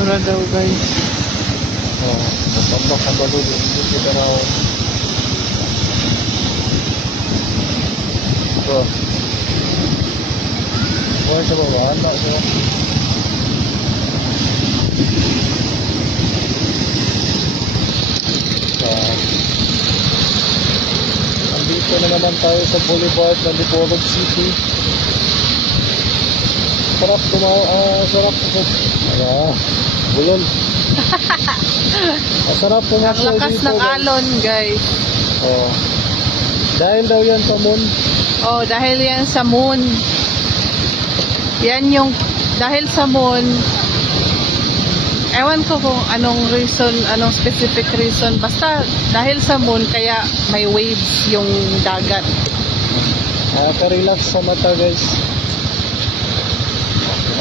basura daw guys. Oh, matambak ang balod. Hindi kita na ako. Ito. Buhay sa baba. Anak mo. Andito na naman tayo sa Boulevard ng Dipolog City. Sarap sarap po. Bulol. Sarap po nga Ang lakas ng alon guys. Oh. Dahil daw yan sa moon. Oh, dahil yan sa moon. Yan yung, dahil sa moon, ewan ko kung anong reason, anong specific reason. Basta dahil sa moon, kaya may waves yung dagat. Nakaka-relax sa mata guys.